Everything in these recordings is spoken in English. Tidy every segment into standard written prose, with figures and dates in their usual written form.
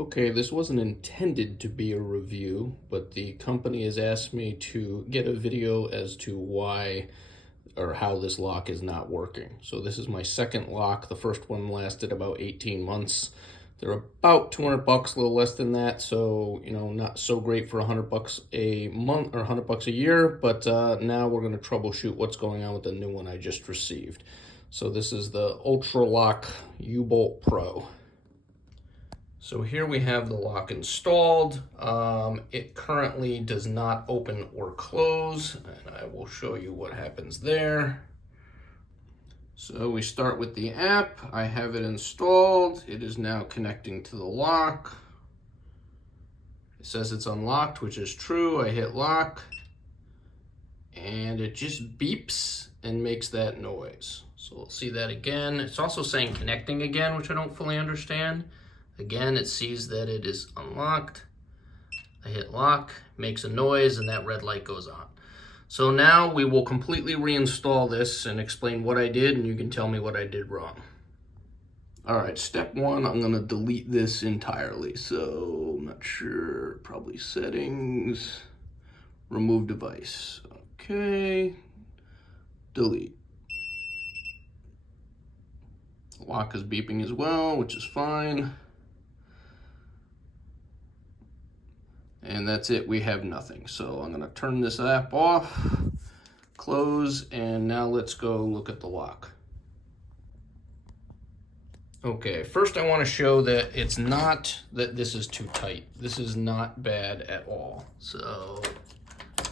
Okay, this wasn't intended to be a review, but the company has asked me to get a video as to why or how this lock is not working. So this is my second lock. The first one lasted about 18 months. They're about 200 bucks, a little less than that. So, not so great for 100 bucks a month or 100 bucks a year, but now we're going to troubleshoot what's going on with the new one I just received. So this is the Ultraloq U-Bolt Pro. So here we have the lock installed. It currently does not open or close, and I will show you what happens there. So we start with the app. I have it installed. It is now connecting to the lock. It says it's unlocked, which is true. I hit lock, and it just beeps and makes that noise. So we'll see that again. It's also saying connecting again, which I don't fully understand. Again, it sees that it is unlocked. I hit lock, makes a noise, and that red light goes on. So now we will completely reinstall this and explain what I did, and you can tell me what I did wrong. All right, step one, I'm gonna delete this entirely. So I'm not sure, probably settings, remove device. Okay, delete. The lock is beeping as well, which is fine. And that's it, we have nothing. So I'm gonna turn this app off, close, and now let's go look at the lock. Okay, first I wanna show that it's not that this is too tight. This is not bad at all. So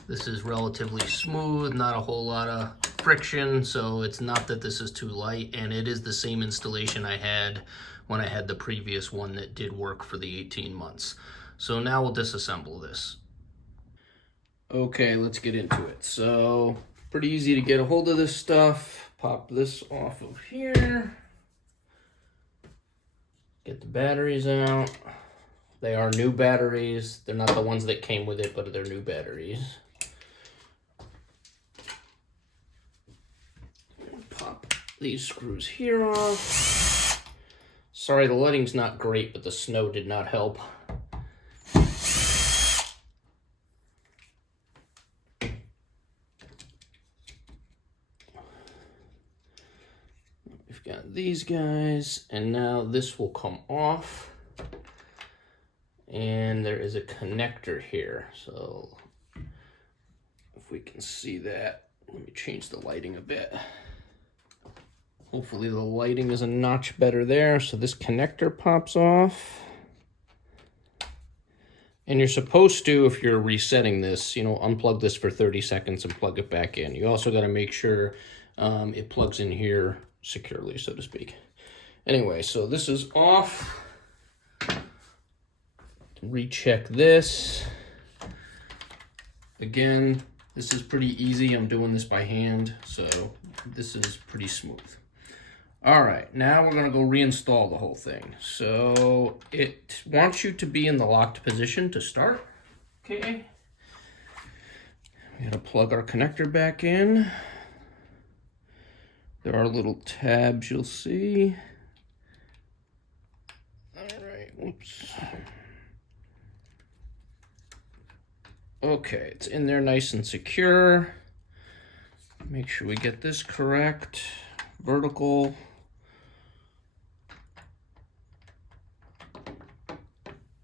this is relatively smooth, not a whole lot of friction, so it's not that this is too light, and it is the same installation I had when I had the previous one that did work for the 18 months. So now we'll disassemble this. Okay, let's get into it. So, pretty easy to get a hold of this stuff. Pop this off of here. Get the batteries out. They are new batteries. They're not the ones that came with it, but they're new batteries. Pop these screws here off. Sorry, the lighting's not great, but the snow did not help. We've got these guys, and now this will come off. And there is a connector here. So if we can see that, let me change the lighting a bit. Hopefully the lighting is a notch better there. So this connector pops off. And you're supposed to, if you're resetting this, unplug this for 30 seconds and plug it back in. You also got to make sure it plugs in here securely, so to speak. Anyway, so this is off. Recheck this. Again, this is pretty easy. I'm doing this by hand, so this is pretty smooth. All right, now we're gonna go reinstall the whole thing. So it wants you to be in the locked position to start, okay? We're gonna plug our connector back in. There are little tabs you'll see. All right, whoops. Okay, it's in there nice and secure. Make sure we get this correct. Vertical.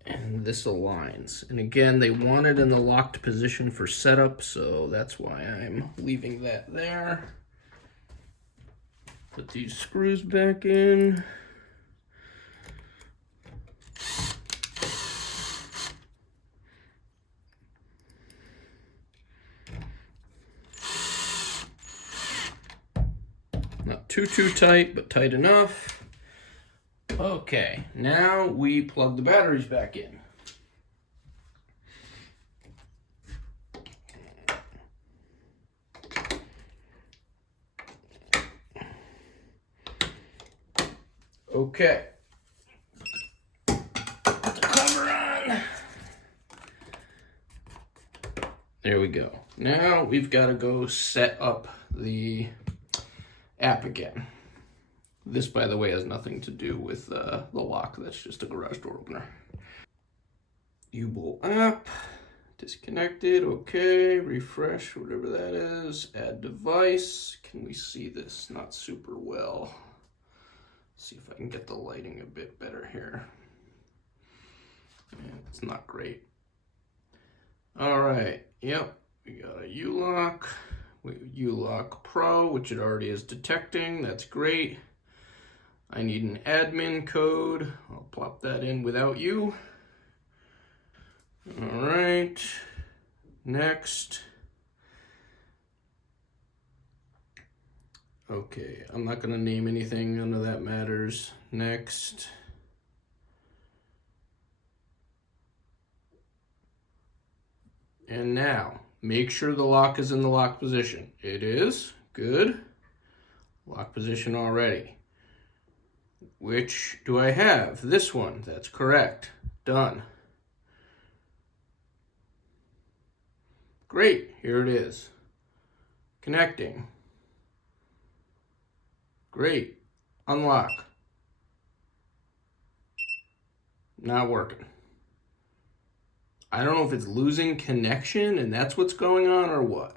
And this aligns. And again, they want it in the locked position for setup, so that's why I'm leaving that there. Put these screws back in. Not too tight, but tight enough. Okay, now we plug the batteries back in. Okay. Put the cover on. There we go. Now we've got to go set up the app again. This, by the way, has nothing to do with the lock. That's just a garage door opener. U-Bolt app, disconnected, okay, refresh, whatever that is, add device. Can we see this? Not super well. See if I can get the lighting a bit better here. Yeah, it's not great. All right, yep, we got a Ultraloq, Ultraloq Pro, which it already is detecting, that's great. I need an admin code, I'll plop that in without you. All right, next. Okay, I'm not gonna name anything, none of that matters. Next. And now, make sure the lock is in the lock position. It is, good. Lock position already. Which do I have? This one, that's correct. Done. Great, here it is. Connecting. Great, unlock. Not working. I don't know if it's losing connection and that's what's going on or what.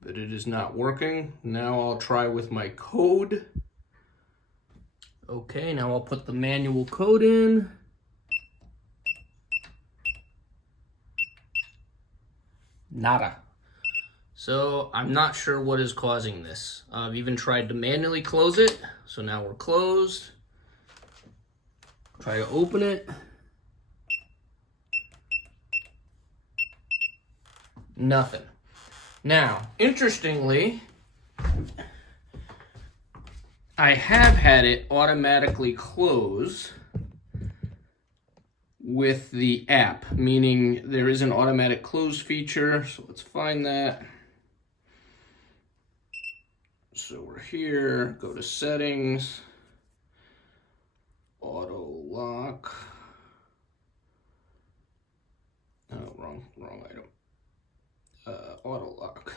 But it is not working. Now I'll try with my code. Okay, now I'll put the manual code in. Nada. So I'm not sure what is causing this. I've even tried to manually close it. So now we're closed. Try to open it. Nothing. Now, interestingly, I have had it automatically close with the app, meaning there is an automatic close feature. So let's find that. So we're here, go to settings, auto lock. Oh, wrong item. Auto lock.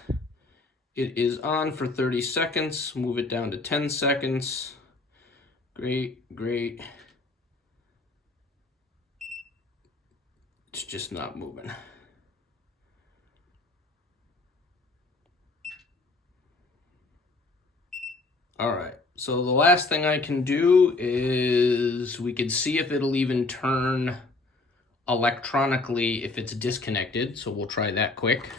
It is on for 30 seconds. Move it down to 10 seconds. Great. It's just not moving. All right, so the last thing I can do is we could see if it'll even turn electronically if it's disconnected. So we'll try that quick.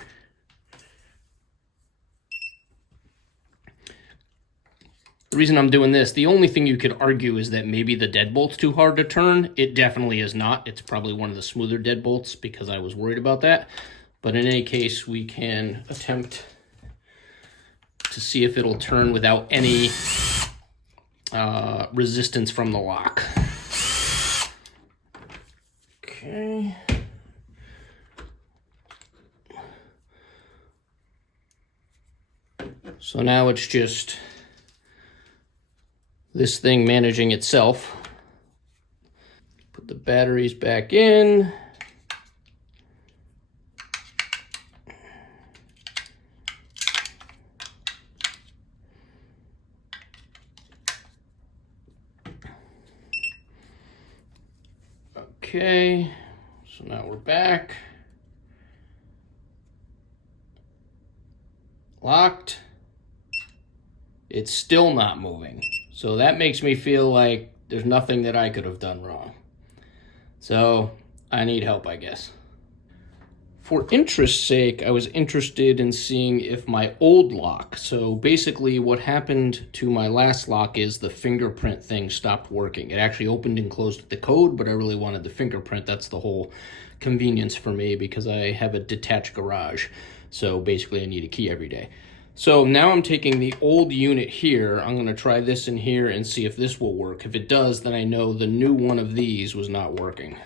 The reason I'm doing this, the only thing you could argue is that maybe the deadbolt's too hard to turn. It definitely is not. It's probably one of the smoother deadbolts because I was worried about that. But in any case, we can attempt to see if it'll turn without any resistance from the lock. Okay. So now it's just this thing managing itself. Put the batteries back in. Okay, so now we're back. Locked. It's still not moving. So that makes me feel like there's nothing that I could have done wrong. So I need help, I guess. For interest's sake, I was interested in seeing if my old lock, so basically what happened to my last lock is the fingerprint thing stopped working. It actually opened and closed with the code, but I really wanted the fingerprint. That's the whole convenience for me because I have a detached garage. So basically I need a key every day. So now I'm taking the old unit here. I'm going to try this in here and see if this will work. If it does, then I know the new one of these was not working.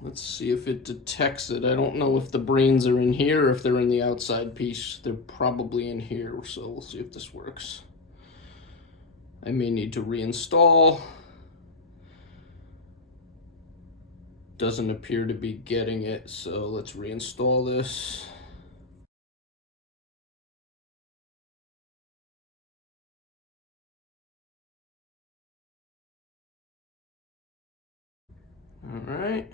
Let's see if it detects it. I don't know if the brains are in here or if they're in the outside piece. They're probably in here, so we'll see if this works. I may need to reinstall. doesn't appear to be getting it, so let's reinstall this. All right.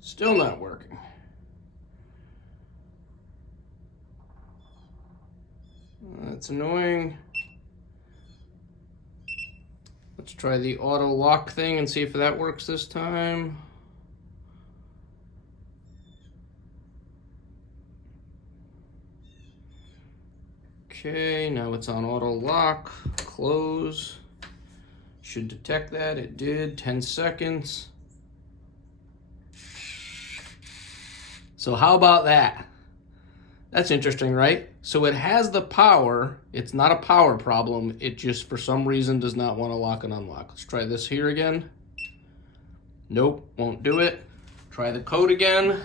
Still not working. That's annoying. Let's try the auto lock thing and see if that works this time. Okay, now it's on auto lock. Close. Should detect that. It did. 10 seconds. So how about that? That's interesting, right? So it has the power. It's not a power problem. It just, for some reason, does not want to lock and unlock. Let's try this here again. Nope, won't do it. Try the code again.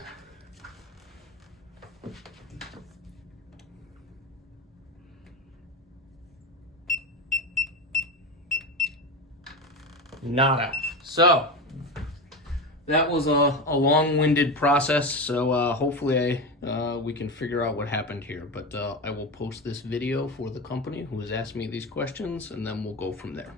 Nada. So that was a long-winded process, so hopefully we can figure out what happened here. But I will post this video for the company who has asked me these questions, and then we'll go from there.